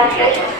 Obrigada.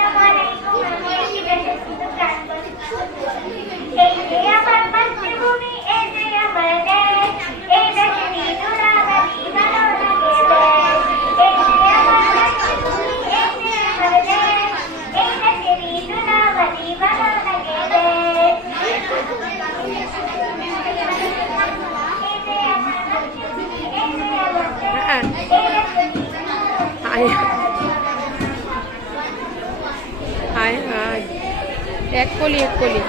এক কলি এক কলি।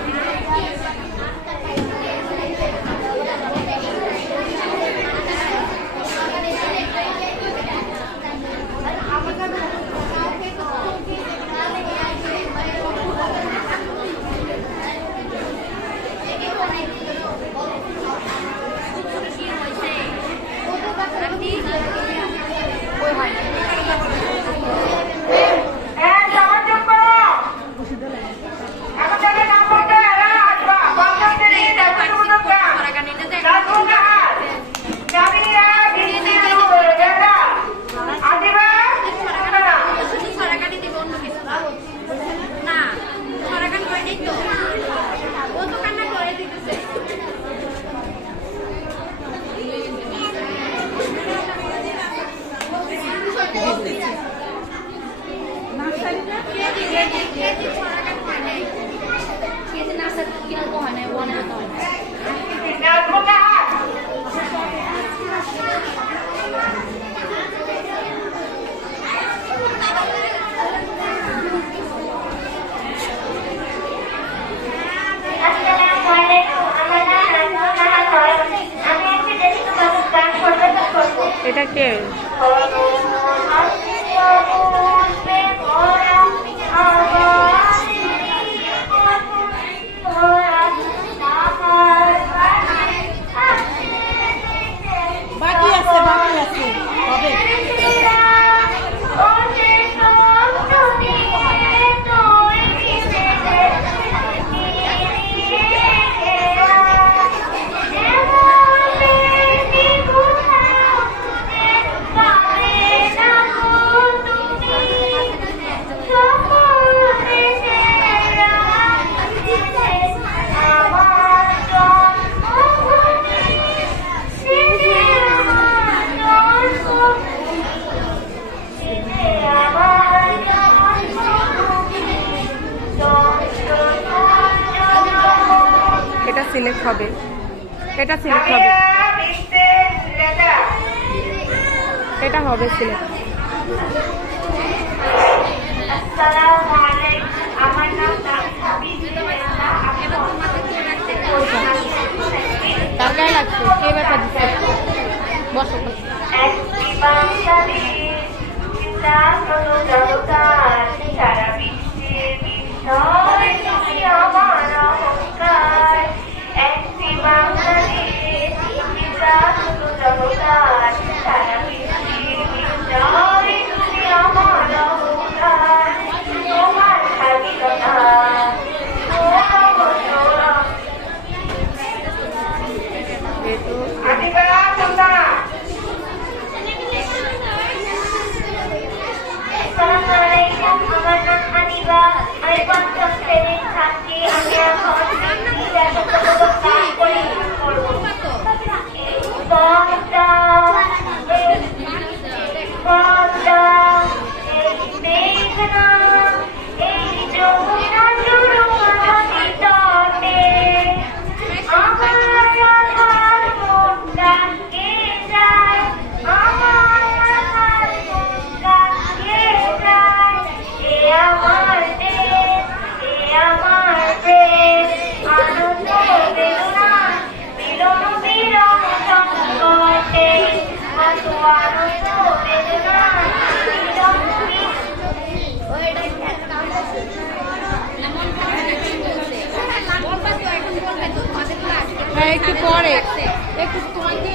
Kita cek. সিলেক্ট হবে। এটা সিলেক্ট হবে। এটা হবে সিলেক্ট। পরে। একটু তোমাকে